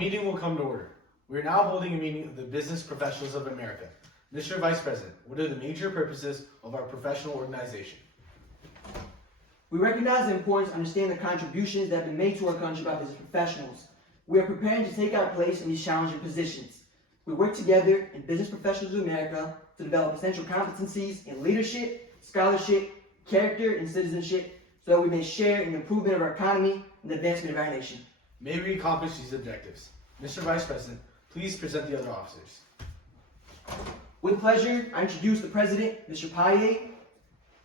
meeting will come to order. We are now holding a meeting of the Business Professionals of America. Mr. Vice President, what are the major purposes of our professional organization? We recognize the importance of understanding the contributions that have been made to our country by business professionals. We are preparing to take our place in these challenging positions. We work together in Business Professionals of America to develop essential competencies in leadership, scholarship, character, and citizenship so that we may share in the improvement of our economy and the advancement of our nation. May we accomplish these objectives. Mr. Vice President, please present the other officers. With pleasure, I introduce the President, Mr. Paye,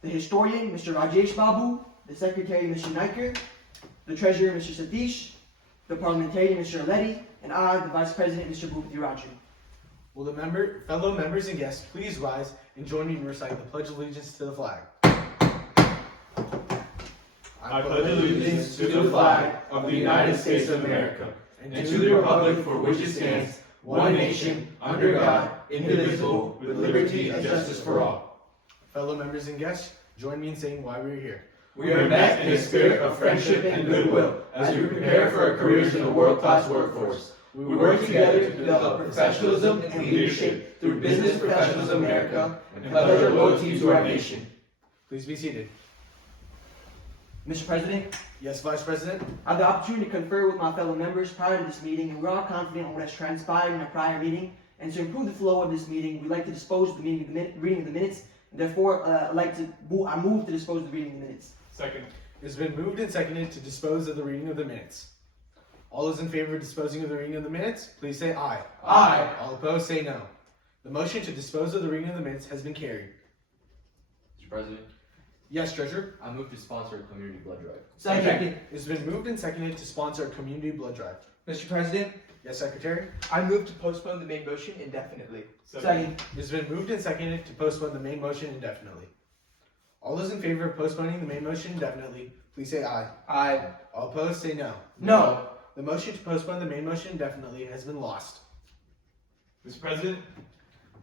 the Historian, Mr. Rajesh Babu, the Secretary, Mr. Naiker, the Treasurer, Mr. Satish, the Parliamentarian, Mr. Aleti, and I, the Vice President, Mr. Bpa Regionals. Will the fellow members and guests please rise and join me in reciting the Pledge of Allegiance to the flag? I pledge allegiance to the flag of the United States of America and to the republic for which it stands, one nation, under God, indivisible, with liberty and justice for all. Fellow members and guests, join me in saying why we are here. We are met in a spirit of friendship and goodwill as we prepare for our careers in the world-class workforce. We work together to develop professionalism and leadership through Business Professionals of America and pledge our loyalty to our nation. Please be seated. Mr. President, Yes, Vice President. I had the opportunity to confer with my fellow members prior to this meeting, and we're all confident on what has transpired in our prior meeting. And to improve the flow of this meeting, we'd like to dispose of the reading of the minutes. And therefore, I move to dispose of the reading of the minutes. Second. It's been moved and seconded to dispose of the reading of the minutes. All those in favor of disposing of the reading of the minutes, please say aye. Aye. All opposed, say no. The motion to dispose of the reading of the minutes has been carried. Mr. President, Yes, Treasurer. I move to sponsor a community blood drive. Second. It's been moved and seconded to sponsor a community blood drive. Mr. President, Yes, Secretary. I move to postpone the main motion indefinitely. Second. It's been moved and seconded to postpone the main motion indefinitely. All those in favor of postponing the main motion indefinitely, please say aye. Aye. All opposed, say no. No. The motion to postpone the main motion indefinitely has been lost. Mr. President,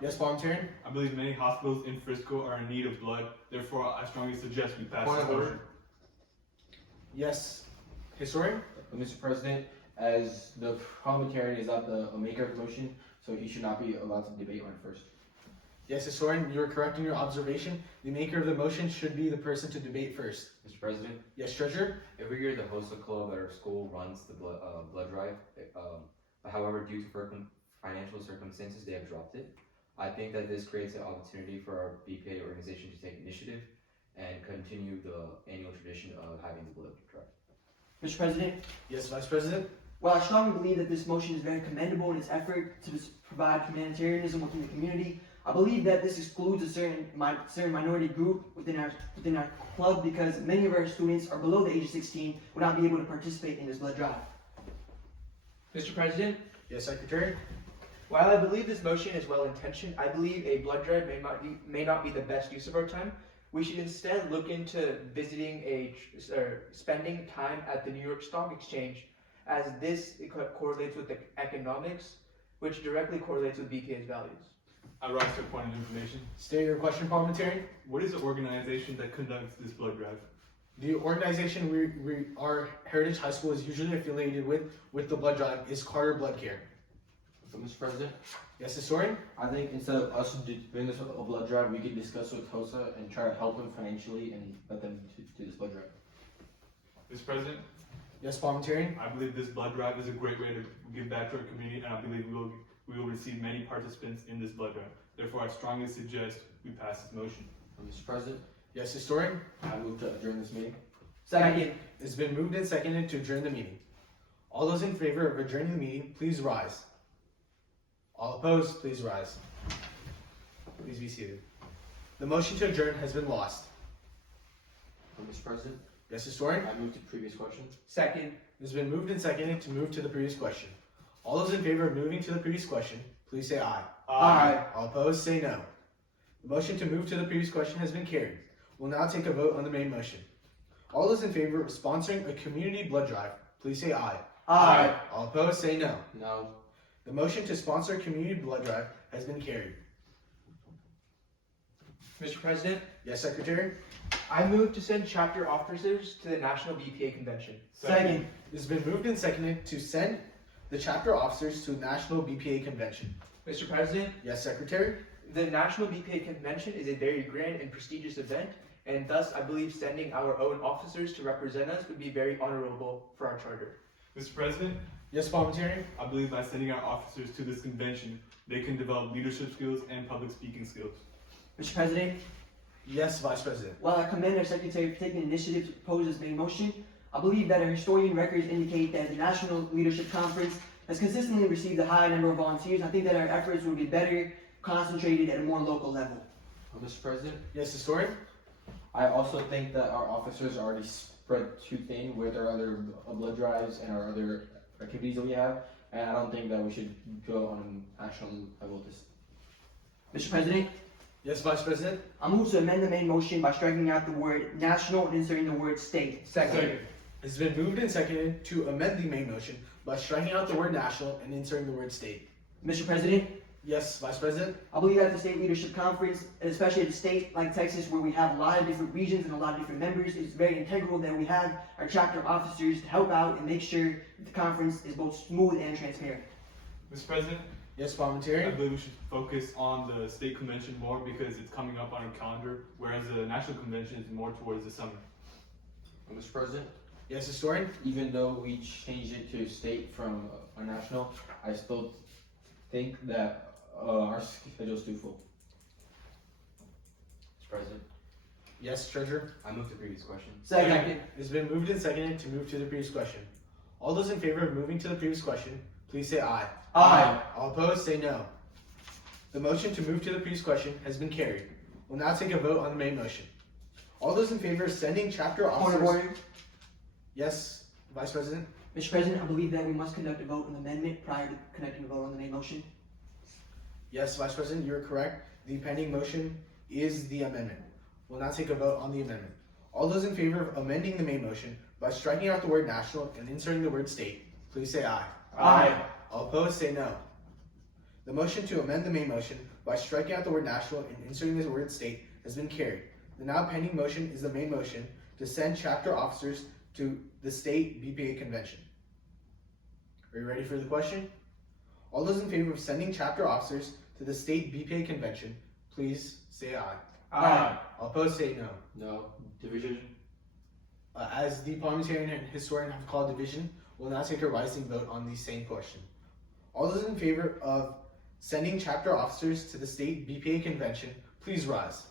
Yes, Parliamentarian. I believe many hospitals in Frisco are in need of blood. Therefore, I strongly suggest we pass Point this of order. motion. Yes, Historian. Mr. President, as the parliamentarian is not the maker of the motion, so he should not be allowed to debate on it first. Yes, Historian, you are correct in your observation. The maker of the motion should be the person to debate first. Mr. President, Yes, Treasurer. every year the Hosta Club at our school runs the blood drive. However, due to financial circumstances, they have dropped it. I think that this creates an opportunity for our BPA organization to take initiative and continue the annual tradition of having the blood drive. Mr. President, Yes, Vice President. while I strongly believe that this motion is very commendable in its effort to provide humanitarianism within the community, I believe that this excludes a certain minority group within our club because many of our students are below the age of 16 will not be able to participate in this blood drive. Mr. President, Yes, Secretary. while I believe this motion is well intentioned, I believe a blood drive may not be the best use of our time. We should instead look into visiting spending time at the New York Stock Exchange, as this correlates with the economics, which directly correlates with BPA's values. I rise to a point of information. State your question, Parliamentarian. What is the organization that conducts this blood drive? The organization our Heritage High School is usually affiliated with the blood drive is Carter Blood Care. So, Mr. President, Yes, Historian. I think instead of us doing this with a blood drive, we could discuss with Hosta and try to help them financially and let them do this blood drive. Mr. President, Yes, Parliamentarian. I believe this blood drive is a great way to give back to our community, and I believe we will receive many participants in this blood drive. Therefore, I strongly suggest we pass this motion. Mr. President, Yes, Historian. I move to adjourn this meeting. Second. It's been moved and seconded to adjourn the meeting. All those in favor of adjourning the meeting, please rise. All opposed, please rise. Please be seated. The motion to adjourn has been lost. Mr. President, Yes, Historian. I move to the previous question. Second. It's been moved and seconded to move to the previous question. All those in favor of moving to the previous question, please say aye. Aye. All opposed, say no. The motion to move to the previous question has been carried. We'll now take a vote on the main motion. All those in favor of sponsoring a community blood drive, please say aye. Aye. All opposed, say no. No. The motion to sponsor a community blood drive has been carried. Mr. President, Yes, Secretary. I move to send chapter officers to the National BPA Convention. Second. It has been moved and seconded to send the chapter officers to a national BPA convention. Mr. President, Yes, Secretary? the National BPA Convention is a very grand and prestigious event, and thus I believe sending our own officers to represent us would be very honorable for our charter. Mr. President, Yes, Parliamentarian? I believe by sending our officers to this convention, they can develop leadership skills and public speaking skills. Mr. President, Yes, Vice President. while I commend our Secretary for taking the initiative to propose this main motion, I believe that our historian records indicate that the National Leadership Conference has consistently received a high number of volunteers. I think that our efforts will be better concentrated at a more local level. Mr. President, Yes, Historian? I also think that our officers are already spread too thin with our other blood drives and our other activities that we have, and I don't think that we should go on a national level with this. Mr. President, Yes, Vice President? I move to amend the main motion by striking out the word national and inserting the word state. Second. It's been moved and seconded to amend the main motion by striking out the word national and inserting the word state. Mr. President, Yes, Vice President? I believe that the State Leadership Conference, and especially at a state like Texas where we have a lot of different regions and a lot of different members, it's very integral that we have our chapter officers to help out and make sure that the conference is both smooth and transparent. Mr. President, Yes, I Parliamentarian? believe we should focus on the state convention more because it's coming up on our calendar, whereas the national convention is more towards the summer. Mr. President, Yes, Historian? even though we changed it to state from a national, I still think that our schedule is too full. Mr. President, Yes, Treasurer? I move to previous question. Second. It's been moved and seconded to move to the previous question. All those in favor of moving to the previous question, please say aye. Aye. All opposed, say no. The motion to move to the previous question has been carried. We'll now take a vote on the main motion. All those in favor of sending chapter Point officers... of order. Yes, Vice President? Mr. President, I believe that we must conduct a vote on the amendment prior to conducting a vote on the main motion. Yes, Vice President, you're correct. The pending motion is the amendment. We'll now take a vote on the amendment. All those in favor of amending the main motion by striking out the word national and inserting the word state, please say aye. Aye. All opposed, say no. The motion to amend the main motion by striking out the word national and inserting the word state has been carried. The now pending motion is the main motion to send chapter officers to the state BPA convention. Are you ready for the question? All those in favor of sending chapter officers to the state BPA convention, please say aye. Aye. All opposed, say no. No. Division? As the parliamentarian and historian have called division, we'll now take a rising vote on the same question. All those in favor of sending chapter officers to the state BPA convention, please rise.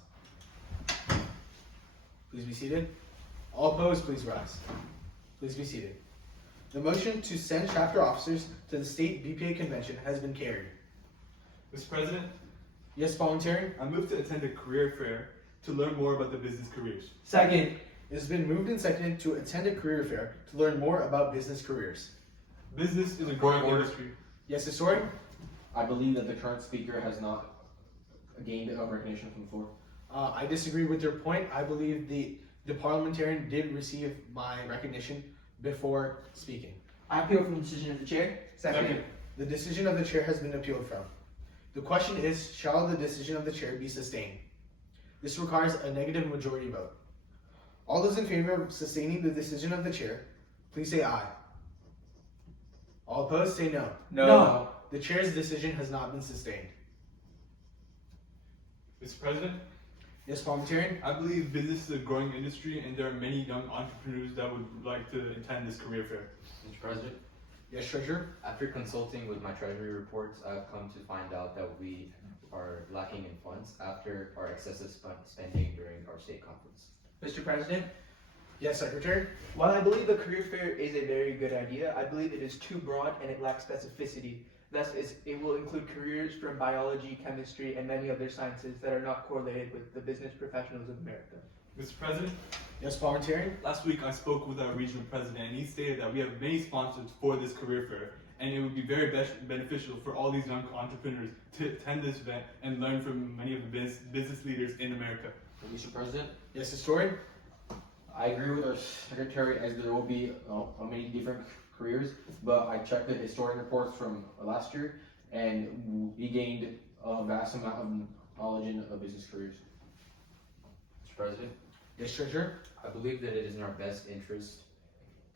Please be seated. All opposed, please rise. Please be seated. The motion to send chapter officers to the state BPA convention has been carried. Mr. President, Yes, parliamentarian? I move to attend a career fair to learn more about the business careers. Second. It has been moved and seconded to attend a career fair to learn more about business careers. Business is a growing Order. industry. Yes, historian? I believe that the current speaker has not gained a recognition from the floor. I disagree with your point. I believe the parliamentarian did receive my recognition before speaking. I appeal from the decision of the chair. Second. The decision of the chair has been appealed from. The question is, shall the decision of the chair be sustained? This requires a negative majority vote. All those in favor of sustaining the decision of the chair, please say aye. All opposed, say no. No. The chair's decision has not been sustained. Mr. President, Yes, parliamentarian? I believe business is a growing industry and there are many young entrepreneurs that would like to attend this career fair. Mr. President, Yes, treasurer? after consulting with my treasury reports, I've come to find out that we are lacking in funds after our excessive spending during our state conference. Mr. President, Yes, secretary? while I believe a career fair is a very good idea, I believe it is too broad and it lacks specificity. Thus, it will include careers from biology, chemistry, and many other sciences that are not correlated with the business professionals of America. Mr. President, Yes, parliamentarian? last week I spoke with our regional president and he stated that we have many sponsors for this career fair and it would be very beneficial for all these young entrepreneurs to attend this event and learn from many of the business leaders in America. Mr. President, Yes, historian? I agree with our secretary as there will be many different careers, but I checked the historian reports from last year and we gained a vast amount of knowledge in business careers. Mr. President, Yes, treasurer? I believe that it is in our best interest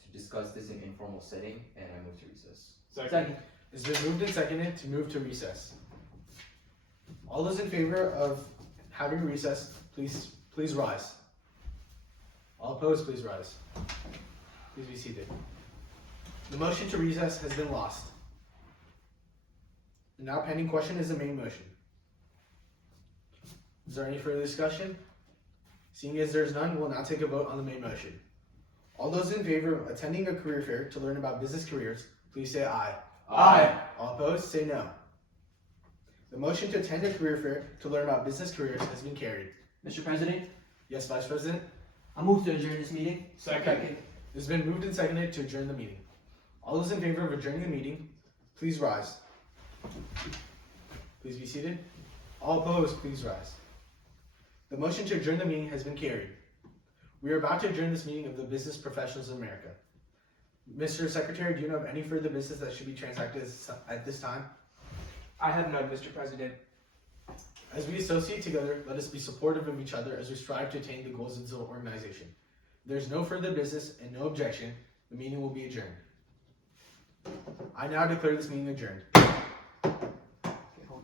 to discuss this in informal setting, and I move to recess. Second. It's been moved and seconded to move to recess. All those in favor of having recess, please rise. All opposed, please rise. Please be seated. The motion to recess has been lost. The now pending question is the main motion. Is there any further discussion? Seeing as there's none, we'll now take a vote on the main motion. All those in favor of attending a career fair to learn about business careers, please say aye. Aye. All opposed, say no. The motion to attend a career fair to learn about business careers has been carried. Mr. President, Yes, Vice President? I move to adjourn this meeting. Second. It's been moved and seconded to adjourn the meeting. All those in favor of adjourning the meeting, please rise. Please be seated. All opposed, please rise. The motion to adjourn the meeting has been carried. We are about to adjourn this meeting of the Business Professionals of America. Mr. Secretary, do you know of any further business that should be transacted at this time? I have none, Mr. President. As we associate together, let us be supportive of each other as we strive to attain the goals of the organization. If there is no further business and no objection, the meeting will be adjourned. I now declare this meeting adjourned.